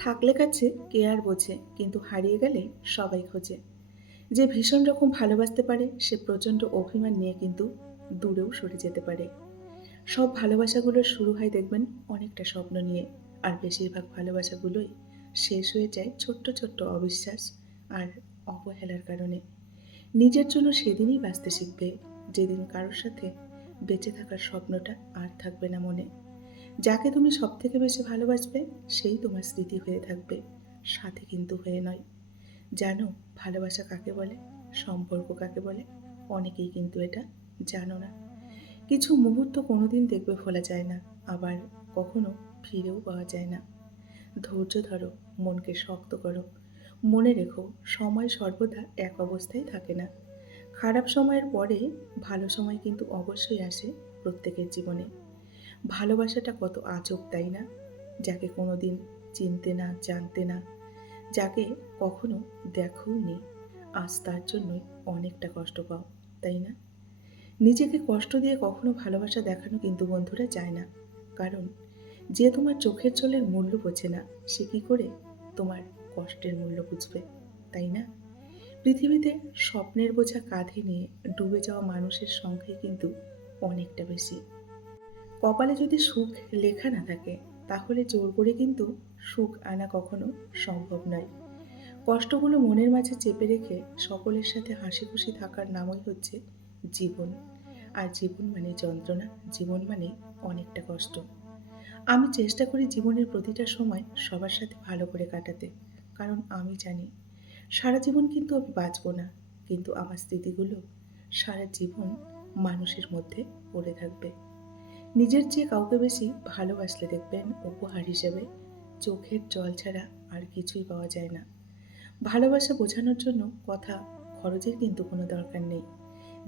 থাকলে কাছে কে আর বোঝে, কিন্তু হারিয়ে গেলে সবাই খোঁজে। যে ভীষণ রকম ভালোবাসতে পারে সে প্রচণ্ড অভিমান নিয়ে কিন্তু দূরেও সরে যেতে পারে। সব ভালোবাসাগুলোর শুরু হয় দেখবেন অনেকটা স্বপ্ন নিয়ে, আর বেশিরভাগ ভালোবাসাগুলোই শেষ হয়ে যায় ছোট্ট ছোট্ট অবিশ্বাস আর অবহেলার কারণে। নিজের জন্য সেদিনই বাঁচতে শিখবে যেদিন কারোর সাথে বেঁচে থাকার স্বপ্নটা আর থাকবে না মনে। যাকে তুমি সব থেকে বেশি ভালোবাসবে সেই তোমার স্মৃতি হয়ে থাকবে, সাথে কিন্তু হয়ে নয়। জানো ভালোবাসা কাকে বলে, সম্পর্ক কাকে বলে? অনেকেই কিন্তু এটা জানো না। কিছু মুহূর্ত কোনোদিন দেখবে ভোলা যায় না, আবার কখনো ফিরেও পাওয়া যায় না। ধৈর্য ধরো, মনকে শক্ত করো। মনে রেখো, সময় সর্বদা এক অবস্থায় থাকে না। খারাপ সময়ের পরে ভালো সময় কিন্তু অবশ্যই আসে প্রত্যেকের জীবনে। ভালোবাসাটা কত আজব, তাই না? যাকে কোনোদিন চিনতে না, জানতে না, যাকে কখনো দেখোওনি, আজ তার জন্যই অনেকটা কষ্ট পাও, তাই না? নিজেকে কষ্ট দিয়ে কখনো ভালোবাসা দেখানো কিন্তু বন্ধুরা যায় না। কারণ যে তোমার চোখের জলের মূল্য বোঝে না, সে কি করে তোমার কষ্টের মূল্য বুঝবে, তাই না? পৃথিবীতে স্বপ্নের বোঝা কাঁধে নিয়ে ডুবে যাওয়া মানুষের সংখ্যাই কিন্তু অনেকটা বেশি। কপালে যদি সুখ লেখা না থাকে, তাহলে জোর করে কিন্তু সুখ আনা কখনো সম্ভব নয়। কষ্টগুলো মনের মাঝে চেপে রেখে সকলের সাথে হাসি খুশি থাকার নামই হচ্ছে জীবন। আর জীবন মানে যন্ত্রণা, জীবন মানে অনেকটা কষ্ট। আমি চেষ্টা করি জীবনের প্রতিটা সময় সবার সাথে ভালো করে কাটাতে, কারণ আমি জানি সারা জীবন কিন্তু আমি বাঁচব না, কিন্তু আমার স্মৃতিগুলো সারা জীবন মানুষের মধ্যে পড়ে থাকবে। নিজের চেয়ে কাউকে বেশি ভালোবাসলে দেখবেন উপহার হিসেবে চোখের জল ছাড়া আর কিছুই পাওয়া যায় না। ভালোবাসা বোঝানোর জন্য কথা খরচের কিন্তু কোনো দরকার নেই।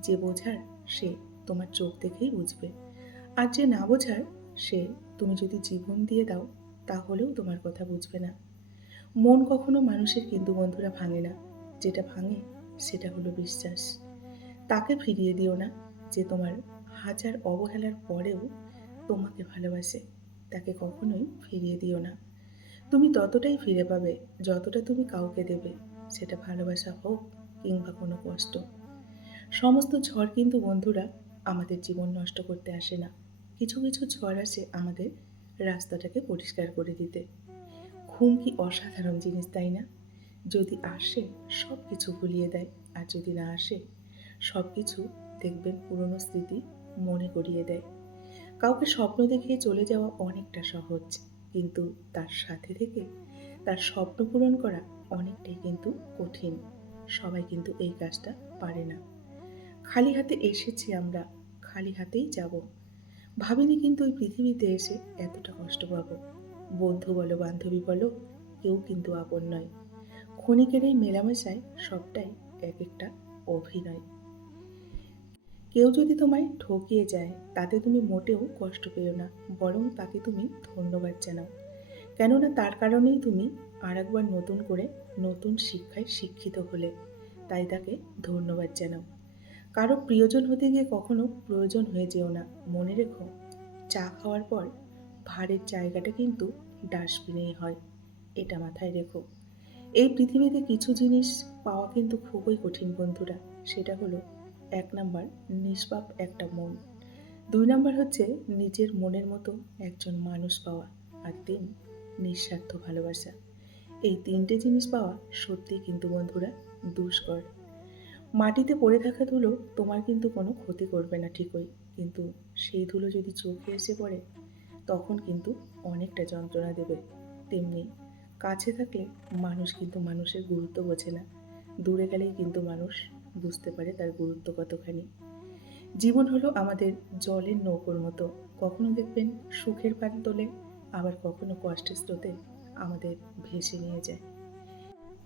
যে বোঝার সে তোমার চোখ দেখেই বুঝবে, আর যে না বোঝার সে তুমি যদি জীবন দিয়ে দাও তাহলেও তোমার কথা বুঝবে না। মন কখনো মানুষের কিন্তু বন্ধুরা ভাঙে না, যেটা ভাঙে সেটা হলো বিশ্বাস। তাকে ফিরিয়ে দিও না যে তোমার হাজার অবহেলার পরেও তোমাকে ভালোবাসে, তাকে কখনোই ফিরিয়ে দিও না। তুমি ততটাই ফিরে পাবে যতটা তুমি কাউকে দেবে, সেটা ভালোবাসা হোক কিংবা কোনো কষ্ট। সমস্ত ঝড় কিন্তু বন্ধুরা আমাদের জীবন নষ্ট করতে আসে না। কিছু কিছু ঝড় আসে আমাদের রাস্তাটাকে পরিষ্কার করে দিতে। ঘুম কি অসাধারণ জিনিস, তাই না? যদি আসে সব কিছু ভুলিয়ে দেয়, আর যদি না আসে সব কিছু দেখবেন পুরনো স্মৃতি মনে করিয়ে দেয়। কাউকে স্বপ্ন দেখিয়ে চলে যাওয়া অনেকটা সহজ, কিন্তু তার সাথে থেকে তার স্বপ্ন পূরণ করা অনেকটাই কিন্তু কঠিন। সবাই কিন্তু এই কাজটা পারে না। খালি হাতে এসেছি আমরা, খালি হাতেই যাব। ভাবিনি কিন্তু ওই পৃথিবীতে এসে এতটা কষ্ট পাবো। বন্ধু বলো, বান্ধবী বলো, কেউ কিন্তু আপন নয়। ক্ষণিকের এই মেলামেশায় সবটাই এক একটা অভিনয়। কেউ যদি তোমায় ঠকিয়ে যায় তাতে তুমি মোটেও কষ্ট পেও না, বরং তাকে তুমি ধন্যবাদ জানাও। কেননা তার কারণেই তুমি আরেকবার নতুন করে নতুন শিক্ষায় শিক্ষিত হলে, তাই তাকে ধন্যবাদ জানাও। কারো প্রিয়জন হতে গিয়ে কখনো প্রয়োজন হয়ে যেও না। মনে রেখো, চা খাওয়ার পর ভাঁড়ের জায়গাটা কিন্তু ডাস্টবিনেই হয়, এটা মাথায় রেখো। এই পৃথিবীতে কিছু জিনিস পাওয়া কিন্তু খুবই কঠিন বন্ধুরা। সেটা হলো, ১ নাম্বার নিষ্পাপ একটা মন, ২ নাম্বার হচ্ছে নিজের মনের মতো একজন মানুষ পাওয়া, আর ৩ নিঃস্বার্থ ভালোবাসা। এই ৩টে জিনিস পাওয়া সত্যিই কিন্তু বন্ধুরা দুষ্কর। মাটিতে পড়ে থাকা ধুলো তোমার কিন্তু কোনো ক্ষতি করবে না ঠিকই, কিন্তু সেই ধুলো যদি চোখে এসে পড়ে তখন কিন্তু অনেকটা যন্ত্রণা দেবে। তেমনি কাছে থাকলে মানুষ কিন্তু মানুষের গুরুত্ব বোঝে না, দূরে গেলেই কিন্তু মানুষ বুঝতে পারে তার গুরুত্ব কতখানি। জীবন হলো আমাদের জলের নৌকোর মতো, কখনো দেখবেন সুখের পান তোলে, আবার কখনো কষ্টের স্রোতে আমাদের ভেসে নিয়ে যায়।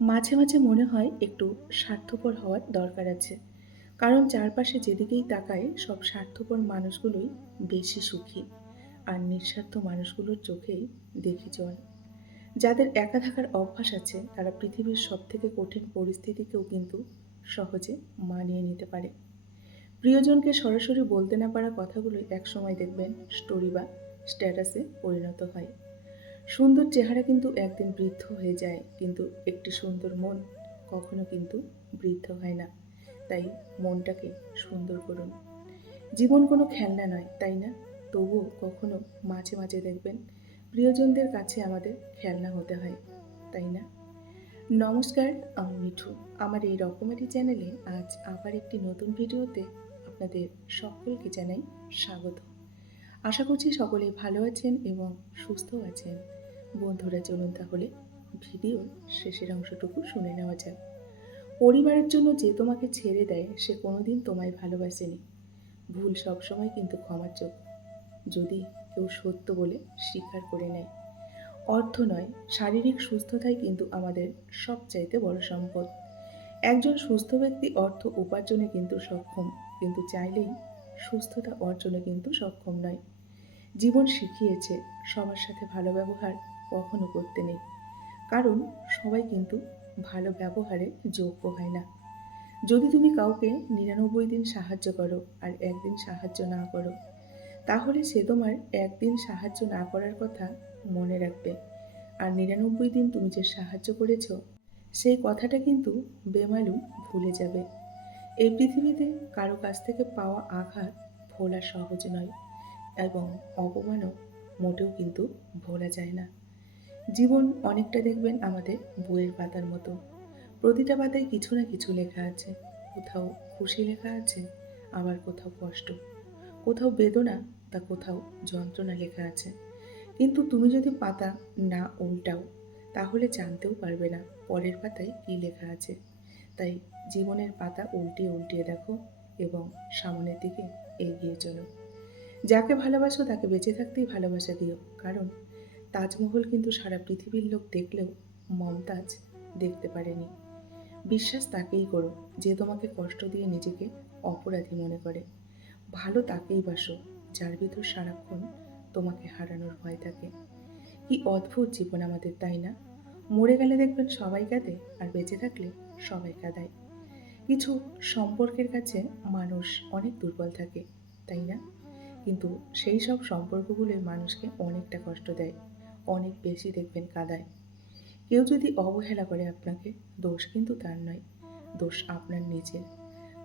মাঝে মাঝে মনে হয় একটু স্বার্থপর হওয়ার দরকার আছে, কারণ চারপাশে যেদিকেই তাকাই সব স্বার্থপর মানুষগুলোই বেশি সুখী, আর নিঃস্বার্থ মানুষগুলোর চোখেই দেখি জল। যাদের একা থাকার অভ্যাস আছে তারা পৃথিবীর সব থেকে কঠিন পরিস্থিতিকেও কিন্তু সহজে মানিয়ে নিতে পারে। প্রিয়জনকে সরাসরি বলতে না পারা কথাগুলোই একসময় দেখবেন স্টোরি বা স্ট্যাটাসে পরিণত হয়। সুন্দর চেহারা কিন্তু একদিন বৃদ্ধ হয়ে যায়, কিন্তু একটি সুন্দর মন কখনো কিন্তু বৃদ্ধ হয় না। তাই মনটাকে সুন্দর করুন। জীবন কোনো খেলনা নয়, তাই না? তবুও কখনো মাঝে মাঝে দেখবেন প্রিয়জনদের কাছে আমাদের খেলনা হতে হয়, তাই না? নমস্কার, আমি মিঠু। আমার এই রকমারি চ্যানেলে আজ আবার একটি নতুন ভিডিওতে আপনাদের সকলকে জানাই স্বাগত। আশা করছি সকলেই ভালো আছেন এবং সুস্থ আছেন। বন্ধুরা, চলুন তাহলে ভিডিওর শেষের অংশটুকু শুনে নেওয়া যাক। পরিবারের জন্য যে তোমাকে ছেড়ে দেয় সে কোনোদিন তোমায় ভালোবাসেনি। ভুল সবসময় কিন্তু ক্ষমার যোগ্য, যদি কেউ সত্য বলে স্বীকার করে নেয়। অর্থ নয়, শারীরিক সুস্থতাই কিন্তু আমাদের সবচাইতে বড় সম্পদ। একজন সুস্থ ব্যক্তি অর্থ উপার্জনে কিন্তু সক্ষম, কিন্তু চাইলেই সুস্থতা অর্জনে কিন্তু সক্ষম নয়। জীবন শিখিয়েছে সবার সাথে ভালো ব্যবহার কখনো করতে নেই, কারণ সবাই কিন্তু ভালো ব্যবহারে যোগ্য হয় না। যদি তুমি কাউকে 99 দিন সাহায্য করো আর একদিন সাহায্য না করো, তাহলে সে তোমার একদিন সাহায্য না করার কথা মনে রাখবে। আর 99 দিন তুমি যে সাহায্য করেছ সেই কথাটা কিন্তু বেমালুম ভুলে যাবে। এই পৃথিবীতে কারো কাছ থেকে পাওয়া আঘাত ভোলা সহজ নয়, এবং অপমানও মোটেও কিন্তু ভোলা যায় না। জীবন অনেকটা দেখবেন আমাদের বইয়ের পাতার মতো। প্রতিটা পাতায় কিছু না কিছু লেখা আছে। কোথাও খুশি লেখা আছে, আবার কোথাও কষ্ট, কোথাও বেদনা, বা কোথাও যন্ত্রণা লেখা আছে। কিন্তু তুমি যদি পাতা না উল্টাও, তাহলে জানতেও পারবে না পরের পাতায় কী লেখা আছে। তাই জীবনের পাতা উল্টিয়ে উল্টিয়ে দেখো এবং সামনের দিকে এগিয়ে চলো। যাকে ভালোবাসো তাকে বেঁচে থাকতেই ভালোবাসা দিও, কারণ তাজমহল কিন্তু সারা পৃথিবীর লোক দেখলেও মমতাজ দেখতে পারেনি। বিশ্বাস তাকেই করো যে তোমাকে কষ্ট দিয়ে নিজেকে অপরাধী মনে করে। ভালো তাকেই বাসো যার ভিতর সারাক্ষণ তোমাকে হারানোর ভয় থাকে। কি অদ্ভুত জীবন আমাদের, তাই না? মরে গেলে দেখবেন সবাই কাঁদে, আর বেঁচে থাকলে সবাই কাঁদায়। কিছু সম্পর্কের কাছে মানুষ অনেক দুর্বল থাকে, তাই না? কিন্তু সেই সব সম্পর্কগুলোই মানুষকে অনেকটা কষ্ট দেয়, অনেক বেশি দেখবেন কাঁদায়। কেউ যদি অবহেলা করে আপনাকে, দোষ কিন্তু তার নয়, দোষ আপনার নিজের।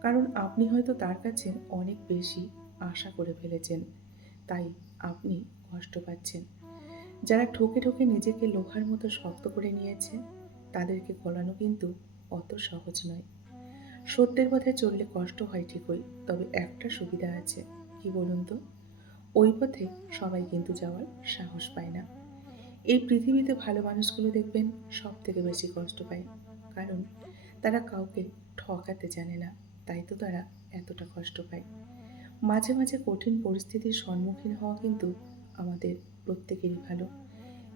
কারণ আপনি হয়তো তার কাছে অনেক বেশি আশা করে ফেলেছেন, তাই আপনি কষ্ট পাচ্ছেন। যারা ঠকে ঠকে নিজেকে লোহার মতো শক্ত করে নিয়েছে, তাদেরকে গলানো কিন্তু অত সহজ নয়। সত্যের পথে চললে কষ্ট হয় ঠিকই, তবে একটা সুবিধা আছে, কি বলুন তো? ওই পথে সবাই কিন্তু যাওয়ার সাহস পায় না। এই পৃথিবীতে ভালো মানুষগুলো দেখবেন সব থেকে বেশি কষ্ট পায়, কারণ তারা কাউকে ঠকাতে জানে না, তাই তো তারা এতটা কষ্ট পায়। মাঝে মাঝে কঠিন পরিস্থিতির সম্মুখীন হওয়া কিন্তু আমাদের প্রত্যেকেরই ভালো।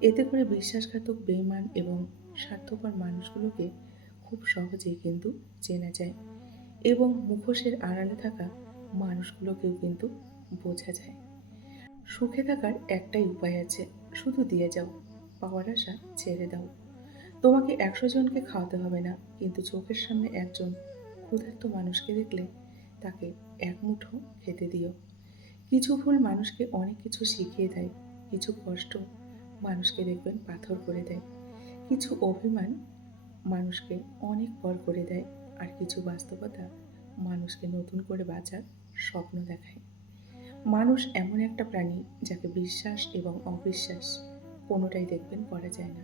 এতে করে বিশ্বাসঘাতক, বেঈমান এবং স্বার্থপর মানুষগুলোকে খুব সহজেই কিন্তু চেনা যায়, এবং মুখোশের আড়ালে থাকা মানুষগুলোকেও কিন্তু বোঝা যায়। সুখে থাকার একটাই উপায় আছে, শুধু দিয়ে যাও, পাওয়ার আশা ছেড়ে দাও। তোমাকে 100 জনকে খাওয়াতে হবে না, কিন্তু চোখের সামনে একজন ক্ষুধার্ত মানুষকে দেখলে তাকে এক মুঠো খেতে দিও। কিছু ভুল মানুষকে অনেক কিছু শিখিয়ে দেয়, কিছু কষ্ট মানুষকে দেখবেন পাথর করে দেয়, কিছু অভিমান মানুষকে অনেক পর করে দেয়, আর কিছু বাস্তবতা মানুষকে নতুন করে বাঁচার স্বপ্ন দেখায়। মানুষ এমন একটা প্রাণী যাকে বিশ্বাস এবং অবিশ্বাস কোনোটাই দেখবেন করা যায় না।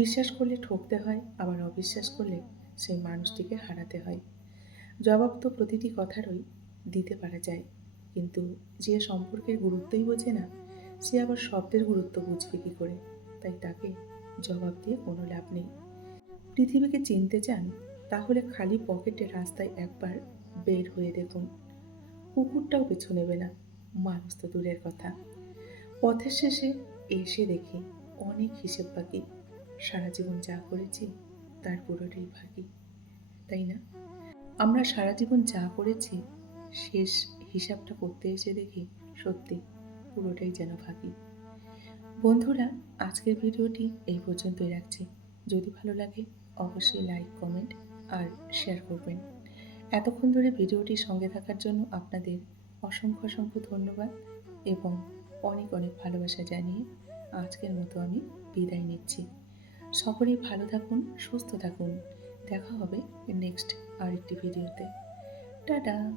বিশ্বাস করলে ঠকতে হয়, আবার অবিশ্বাস করলে সেই মানুষটিকে হারাতে হয়। জবাব তো প্রতিটি কথারই দিতে পারা যায়, কিন্তু যে সম্পর্কের গুরুত্বই বোঝে না, সে আবার শব্দের গুরুত্ব বুঝবে কী করে? তাই তাকে জবাব দিয়ে কোনো লাভ নেই। পৃথিবীকে চিনতে চান? তাহলে খালি পকেটে রাস্তায় একবার বের হয়ে দেখুন। কুকুরটাও পিছু নেবে না, মানুষ তো দূরের কথা। পথের শেষে এসে দেখি অনেক হিসেব বাকি। সারা জীবন যা করেছি তার পুরোটাই বাকি, তাই না? আমরা সারা জীবন যা করেছি, শেষ হিসাবটা করতে এসে দেখি সত্যি পুরোটাই যেন ফাঁকি। বন্ধুরা, আজকের ভিডিওটি এই পর্যন্তই রাখছি। যদি ভালো লাগে অবশ্যই লাইক, কমেন্ট আর শেয়ার করবেন। এতক্ষণ ধরে ভিডিওটির সঙ্গে থাকার জন্য আপনাদের অসংখ্য অসংখ্য ধন্যবাদ, এবং অনেক অনেক ভালোবাসা জানিয়ে আজকের মতো আমি বিদায় নিচ্ছি। সকলেই ভালো থাকুন, সুস্থ থাকুন। দেখা হবে নেক্সট আরেকটি ভিডিওতে। টাটা।